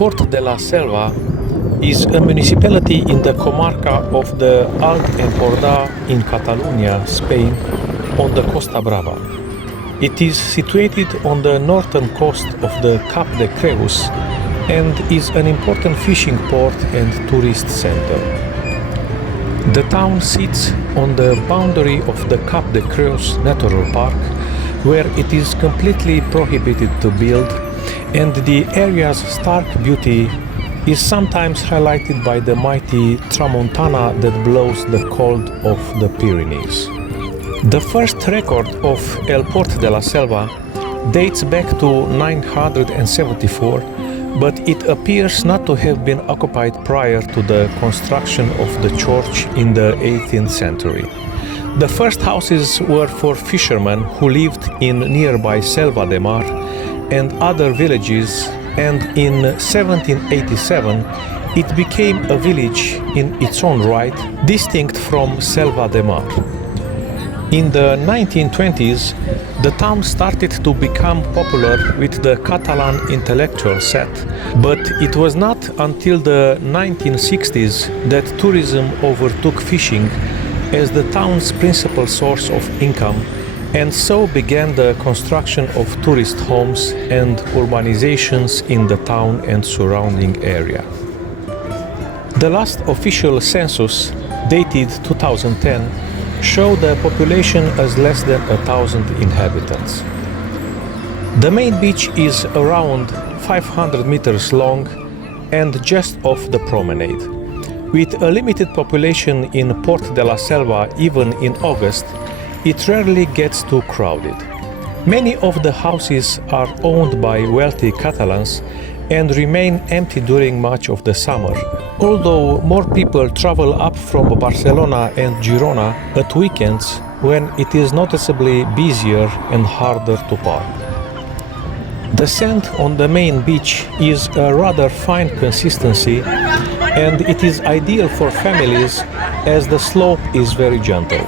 Port de la Selva is a municipality in the comarca of the Alt Empordà in Catalonia, Spain, on the Costa Brava. It is situated on the northern coast of the Cap de Creus and is an important fishing port and tourist center. The town sits on the boundary of the Cap de Creus Natural Park, where it is completely prohibited to build, and the area's stark beauty is sometimes highlighted by the mighty tramontana that blows the cold of the Pyrenees. The first record of El Port de la Selva dates back to 974, but it appears not to have been occupied prior to the construction of the church in the 18th century. The first houses were for fishermen who lived in nearby Selva de Mar and other villages, and in 1787 it became a village in its own right, distinct from Selva de Mar. In the 1920s, the town started to become popular with the Catalan intellectual set, but it was not until the 1960s that tourism overtook fishing as the town's principal source of income, and so began the construction of tourist homes and urbanizations in the town and surrounding area. The last official census, dated 2010, showed the population as less than 1,000 inhabitants. The main beach is around 500 meters long and just off the promenade. With a limited population in Port de la Selva even in August, it rarely gets too crowded. Many of the houses are owned by wealthy Catalans and remain empty during much of the summer, although more people travel up from Barcelona and Girona at weekends when it is noticeably busier and harder to park. The sand on the main beach is a rather fine consistency, and it is ideal for families as the slope is very gentle.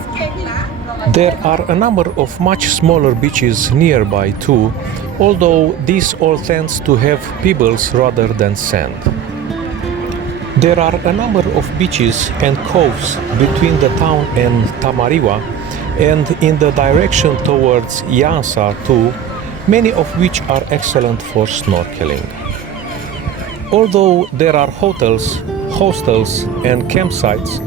There are a number of much smaller beaches nearby too, although these all tend to have pebbles rather than sand. There are a number of beaches and coves between the town and Tamariwa, and in the direction towards Llança too, many of which are excellent for snorkeling. Although there are hotels, hostels and campsites,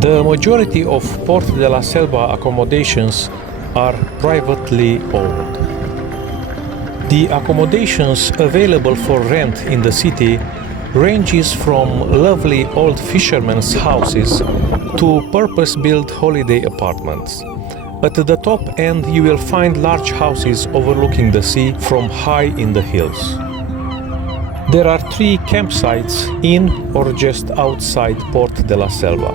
the majority of Port de la Selva accommodations are privately owned. The accommodations available for rent in the city ranges from lovely old fishermen's houses to purpose-built holiday apartments. At the top end you will find large houses overlooking the sea from high in the hills. There are 3 campsites in or just outside Port de la Selva.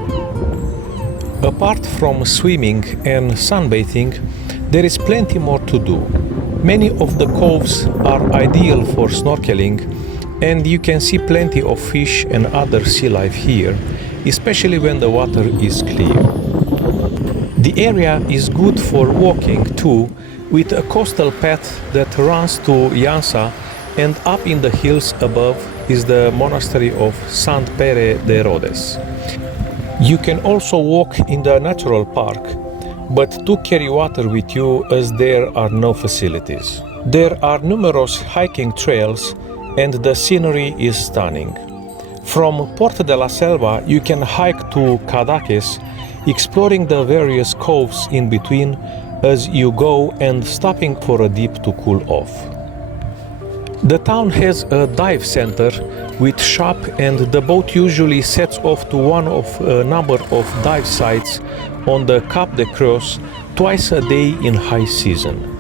Apart from swimming and sunbathing, there is plenty more to do. Many of the coves are ideal for snorkeling, and you can see plenty of fish and other sea life here, especially when the water is clear. The area is good for walking too, with a coastal path that runs to Llança, and up in the hills above is the monastery of Sant Pere de Rhodes. You can also walk in the natural park, but do carry water with you as there are no facilities. There are numerous hiking trails and the scenery is stunning. From Port de la Selva you can hike to Cadaqués, exploring the various coves in between as you go and stopping for a dip to cool off. The town has a dive center with shop, and the boat usually sets off to one of a number of dive sites on the Cap de Creus twice a day in high season.